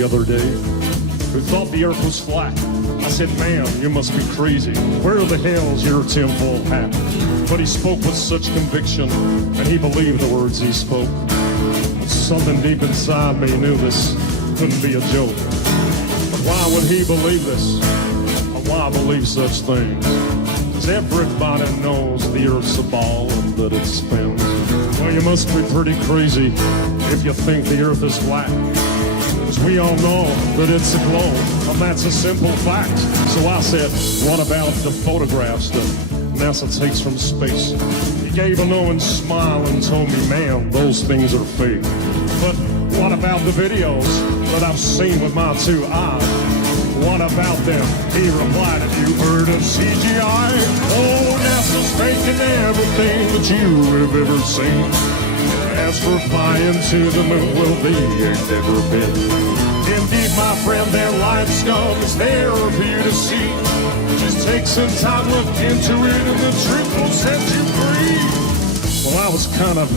the other day who thought the earth was flat. I said, man, you must be crazy. Where the hell's your tinfoil hat? But he spoke with such conviction, and he believed the words he spoke. But something deep inside me knew this couldn't be a joke. But why would he believe this? Or why believe such things? 'Cause everybody knows the earth's a ball and that it spins. Well, you must be pretty crazy if you think the earth is flat. 'Cause we all know that it's a globe, and that's a simple fact. So I said, what about the photographs that NASA takes from space? He gave a knowing smile and told me, man, those things are fake. But what about the videos that I've seen with my two eyes? What about them? He replied, have you heard of CGI? Oh, NASA's faking everything that you have ever seen. As for flying to the moon, well, they ain't never been. Indeed, my friend, their life scum is there for you to see. Just take some time, look into it, and the truth will set you free. Well, I was kind of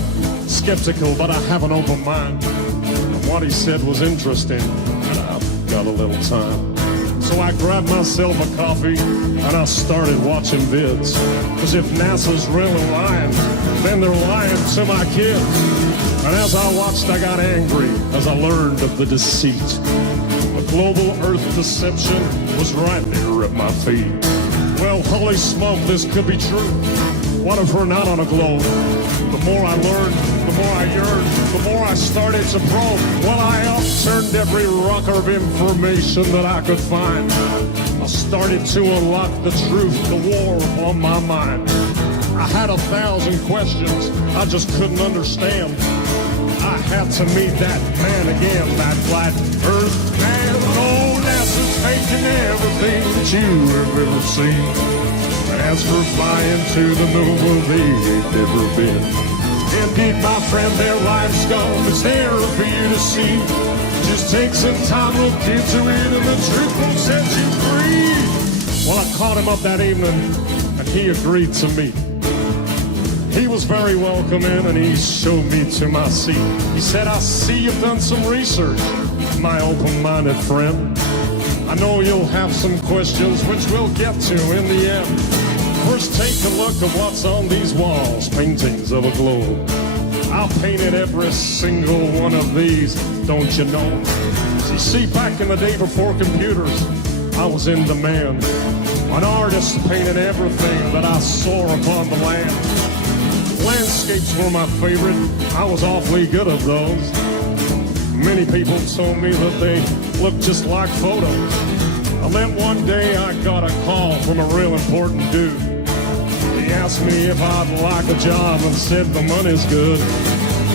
skeptical, but I have an open mind. And what he said was interesting, and I've got a little time. So I grabbed myself a coffee and I started watching vids. 'Cause if NASA's really lying, then they're lying to my kids. And as I watched, I got angry as I learned of the deceit. The global Earth deception was right there at my feet. Well, holy smoke, this could be true. What if we're not on a globe? The more I learned, the more I yearned, the more I started to probe. Well, I upturned every rock of information that I could find. I started to unlock the truth, the war upon my mind. I had 1,000 questions I just couldn't understand. I had to meet that man again, that flat Earth man. Oh, NASA's faking everything that you have ever seen. As for flying to the moon, well, they ain't never been. Indeed, my friend, their life scum is there for you to see. Just take some time, look into it, and the truth will set you free. Well, I caught him up that evening, and he agreed to meet. He was very welcoming, and he showed me to my seat. He said, I see you've done some research, my open-minded friend. I know you'll have some questions, which we'll get to in the end. First, take a look at what's on these walls, paintings of a globe. I painted every single one of these, don't you know? You see, back in the day before computers, I was in demand. An artist painted everything that I saw upon the land. Landscapes were my favorite, I was awfully good at those. Many people told me that they looked just like photos. And then one day I got a call from a real important dude. He asked me if I'd like a job and said the money's good.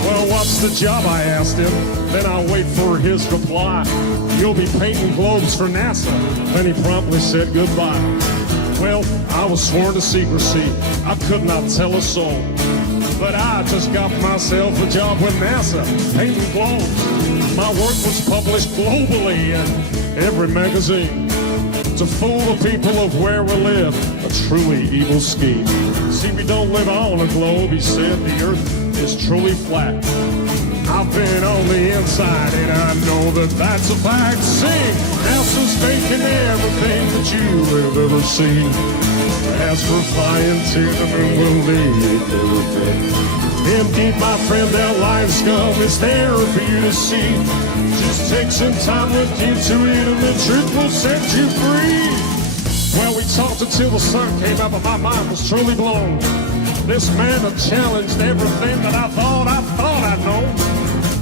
Well, what's the job, I asked him. Then I'll wait for his reply. You'll be painting globes for NASA. Then he promptly said goodbye. Well, I was sworn to secrecy. I could not tell a soul. But I just got myself a job with NASA, painting globes. My work was published globally in every magazine. To fool the people of where we live, a truly evil scheme. See, we don't live on a globe, he said, the earth is truly flat. I've been on the inside and I know that that's a fact. Sing, NASA's faking everything that you have ever seen. As for flying to the moon, well, they ain't never been. Indeed, my friend, their life scum is there for you to see. Just take some time, look into it, and the truth will set you free. Well, we talked until the sun came up, and my mind was truly blown. This man had challenged everything that I thought I'd know.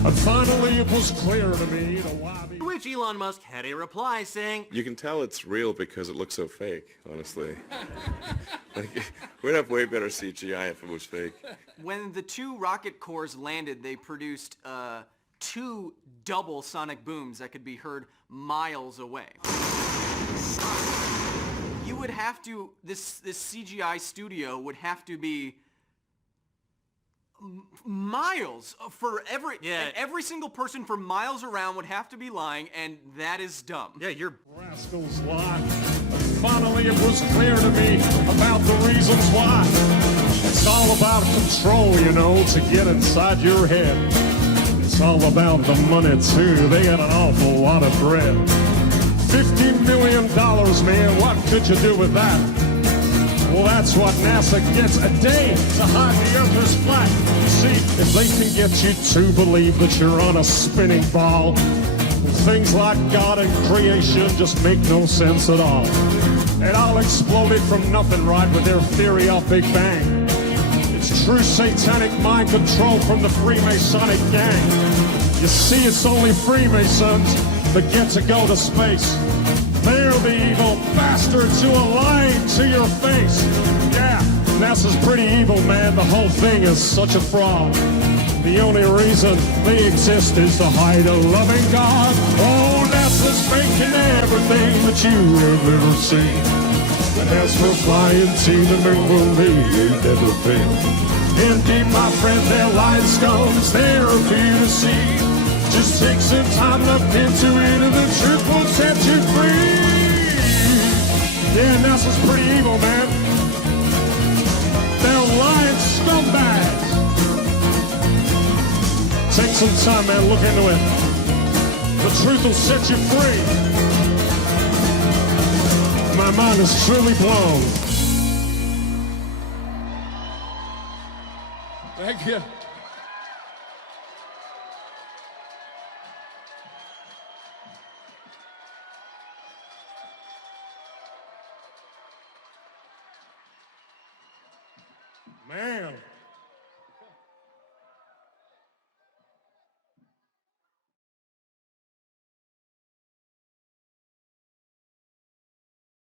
And finally, it was clear to me the why. To which Elon Musk had a reply saying, You can tell it's real because it looks so fake, honestly. Like, we'd have way better CGI if it was fake. when the two rocket cores landed, they produced 2 double sonic booms that could be heard miles away. You would have to, this CGI studio would have to be miles for every single person for miles around would have to be lying, and that is dumb. Yeah, you're rascals lie. Finally, it was clear to me about the reasons why. It's all about control, you know, to get inside your head. It's It's all about the money too. They got an awful lot of bread. $50 million, man, what could you do with that? Well, that's what NASA gets a day to hide the earth is flat. You see, if they can get you to believe that you're on a spinning ball, well, things like God and creation just make no sense at all. It all exploded from nothing, right, with their theory of Big Bang. It's true satanic mind control from the Freemasonic gang. You see, it's only Freemasons that get to go to space. They're the evil bastards who are lying to your face. Yeah, NASA's pretty evil, man. The whole thing is such a fraud. The only reason they exist is to hide a loving God. Oh, NASA's making everything that you have ever seen. And as for flying to the moon, well, they ain't never been. Indeed, my friend, their lying scums, they're for you to see. Just take some time, look into it, and the truth will set you free. Yeah, NASA's pretty evil, man. They're lying scumbags. Take some time, man, look into it. The truth will set you free. My mind is truly blown. Thank you. Man.